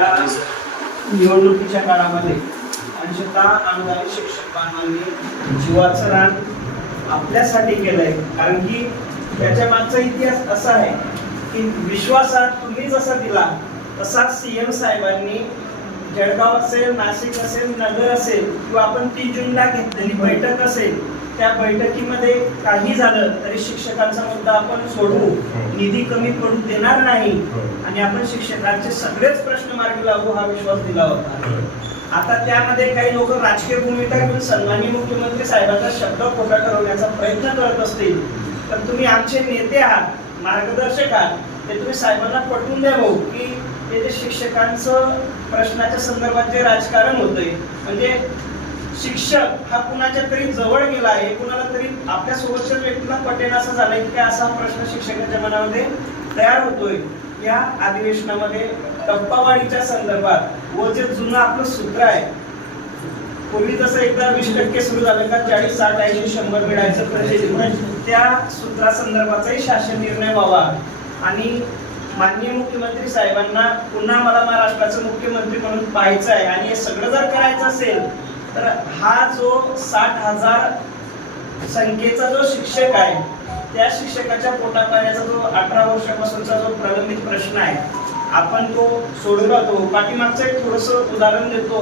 निवडणुकीच्या काळामध्ये अंशतः अनुदानित शिक्षक बांधवांनी जीवाचं रान आपल्यासाठी केलंय, कारण की त्याच्या मागचा इतिहास असा आहे की विश्वासात तुम्ही जसा दिला तसा सीएम साहेबांनी जळगाव असेल, नाशिक असेल, नगर असेल किंवा आपण 3 जूनला घेतलेली बैठक असेल, त्या बैठकीमध्ये काही झालं तरी शिक्षकांचा मुद्दा आपण सोडवू, निधी कमी पडू देणार नाही आणि आपण शिक्षकांचे सगळेच प्रश्न मार्गी लावू हा विश्वास दिला होता. आता त्यामध्ये काही लोक राजकीय भूमिका घेऊन सन्माननीय मुख्यमंत्री साहेबांचा शब्द खोटा ठरवण्याचा प्रयत्न करत असतील तर तुम्ही आमचे नेते आहात, मार्गदर्शक आहात, ते तुम्ही साहेबांना पटवून द्यावं की ते जे शिक्षकांचं प्रश्नाच्या संदर्भात जे राजकारण होतंय, म्हणजे शिक्षक हा कुणाच्या तरी जवळ गेला आहे, कुणाला तरी आपल्या सोबतच्या व्यक्तीला पटेल असं झालंय की असा प्रश्न शिक्षकांच्या मनामध्ये तयार होतोय. या अधिवेशनामध्ये टप्पावाढीच्या संदर्भात व जे जुनं आपलं सूत्र आहे, पूर्वी जसं एकदा 20% सुरू झालं का 40, 60, 80, 100 मिळायचं प्रतिदिन, त्या सूत्रासंदर्भाचाही शासन निर्णय व्हावा आणि माननीय मुख्यमंत्री साहेबांना पुन्हा मला महाराष्ट्राचं मुख्यमंत्री म्हणून पाहायचं आहे आणि हे सगळं जर करायचं असेल तर हा जो 60,000 संख्येचा जो शिक्षक आहे त्या शिक्षकाच्या पोटापाण्याचा जो 18 वर्षापासूनचा जो प्रलंबित प्रश्न आहे आपण तो सोडवला. तो पाठीमागचं एक थोडंसं उदाहरण देतो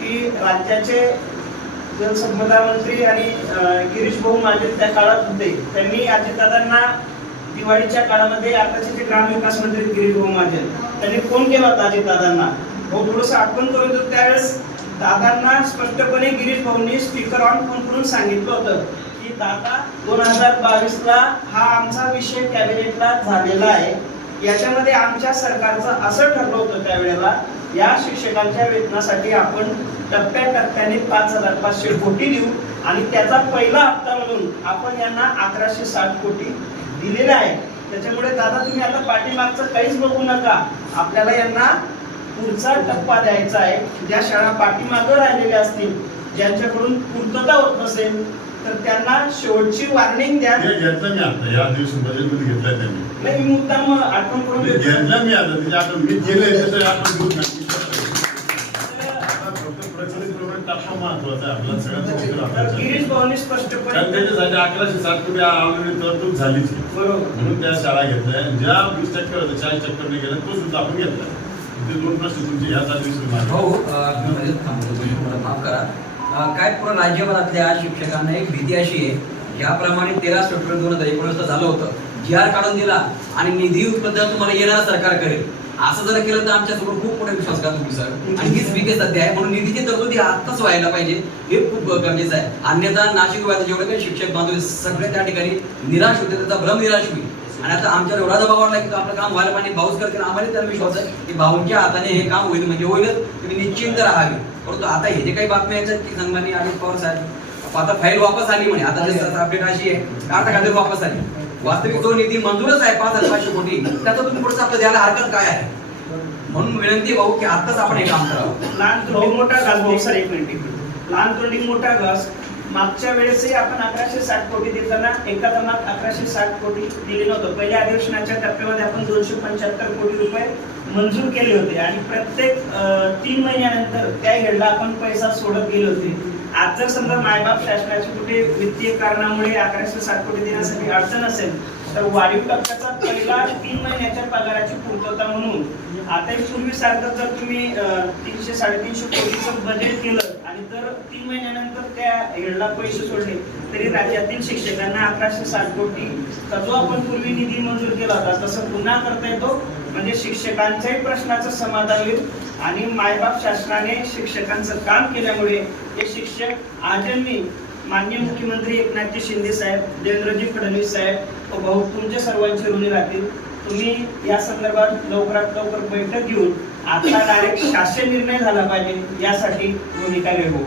की राज्याचे जलसंपदा मंत्री आणि गिरीश भाऊ महाजन त्या काळात होते, त्यांनी अजितदादांना दिवाळीच्या काळामध्ये आताचे जे ग्रामविकास मंत्री गिरीश भाऊ महाजन त्यांनी फोन केला होता अजितदादांना. भाऊ थोडंसं आठवण करून देतो, त्यावेळेस दादांना स्पष्टपणे गिरीश भाऊंनी स्पीकर ऑन फोन करून सांगितलं होतं की दादा 2022ला हा आमचा विषय कॅबिनेटला झालेला आहे, याच्यामध्ये आमच्या सरकारचं असं ठरलं होतं त्यावेळेला या शिक्षकांच्या वेतनासाठी आपण टप्प्याटप्प्याने 5,500 कोटी देऊ आणि त्याचा पहिला हप्ता म्हणून आपण यांना 1160 कोटी दिलेला आहे. त्याच्यामुळे दादा तुम्ही आता पाठीमागचं काहीच बघू नका, आपल्याला यांना पुढचा टप्पा द्यायचा आहे. ज्या शाळा पाठीमागं राहिलेल्या असतील, ज्यांच्याकडून पूर्तता होत नसेल तर त्यांना शेवटची वॉर्निंग द्या. घेतलं मी आता या दिवशी बजेटमध्ये घेतलं त्यांनी. नाही मुद्दाम आठवण करून घेतलं मी आता त्याच्या आता मी केलंय त्याचं आपण घेऊन टाकू. प्रचलित प्रमाणे टप्पा महत्वाचा आहे आपला सगळ्यात. गिरीश भाऊंनी स्पष्टपणे त्याच्यासाठी 1160 कोटी ऑलरेडी तरतूद झालीच बरोबर, म्हणून त्या शाळा घेतल्या. ज्या 20% होत्या 40% नाही गेल्या तो सुद्धा आपण घेतला. ते 2 प्रश्न तुमचे याचा दिवशी माफ करा. काय पूर्ण राज्यभरातल्या शिक्षकांना एक भीती अशी आहे, ज्याप्रमाणे 13 सप्टेंबर 2019 झालं होतं, GR काढून दिला आणि निधी उपलब्ध तुम्हाला येणार सरकार करेल असं जर केलं तर आमच्यासमोर खूप मोठा विश्वासघात होईल सर. आणि हीच भीती सध्या आहे, म्हणून निधीची तरतुदी आत्ताच व्हायला पाहिजे हे खूप गरजेचं आहे. अन्यथा नाशिक विभागाचे जेवढे काही शिक्षक बांधव सगळे त्या ठिकाणी निराश होते, त्याचा भ्रम निराश होईल आणि आता आमच्यावर एवढा दबाव वाढला की आपलं काम व्हायला पाहिजे. भाऊच करतील, आम्हाला त्याला विश्वास आहे की भाऊंच्या हाताने हे काम होईल, म्हणजे होईलच, तुम्ही निश्चिंत राहावे. परंतु आता हे जे काही बातम्या आहेत की सन्माननीय अजित पवार साहेब आता फाईल वापस आली म्हणे, आता जसं अपडेट अशी आहे अर्थ खात्यात वापस आली. वास्तविक जो निधी मंजूरच आहे 5,500 कोटी, त्याचा तुम्ही पुढचं आपलं द्यायला हरकत काय आहे? म्हणून विनंती भाऊ की आताच आपण हे काम करावं. लहान तोंडी मोठा घास भाऊ सर, एक मिनिट. लहान तोंडी मोठा घास. मागच्या वेळेसही आपण 1160 कोटी देताना एका दमात 1160 कोटी दिले नव्हतं. पहिल्या अधिवेशनाच्या टप्प्यामध्ये आपण 275 कोटी रुपये मंजूर केले होते आणि प्रत्येक 3 महिन्यानंतर त्या हेडला आपण पैसा सोडत गेले होते. आज जर समजा मायबाप शासनाची कुठे वित्तीय कारणामुळे 1160 कोटी देण्यासाठी अडचण असेल तर वाढीव टप्प्याचा पहिला 3 महिन्याच्या पगाराची पूर्तता म्हणून आता पूर्वीसारखं जर तुम्ही 300-350 कोटीचं बजेट केलं आणि जर 3 महिन्यानंतर त्या हेडला पैसे सोडले तरी राज्यातील शिक्षकांना 1160 कोटीचा जो आपण पूर्वी निधी मंजूर केला होता तसं पुन्हा करता येतो. म्हणजे शिक्षकांच्याही प्रश्नाचं समाधान होईल आणि मायबाप शासनाने शिक्षकांचं काम केल्यामुळे हे शिक्षक आजन्मी माननीय मुख्यमंत्री एकनाथजी शिंदे साहेब, देवेंद्रजी फडणवीस साहेब व भाऊ तुमच्या सर्वांचे ऋणी राहतील. तुम्ही या संदर्भात लवकरात लवकर बैठक घेऊन आता डायरेक्ट शासन निर्णय झाला पाहिजे यासाठी भूमिका घेऊ.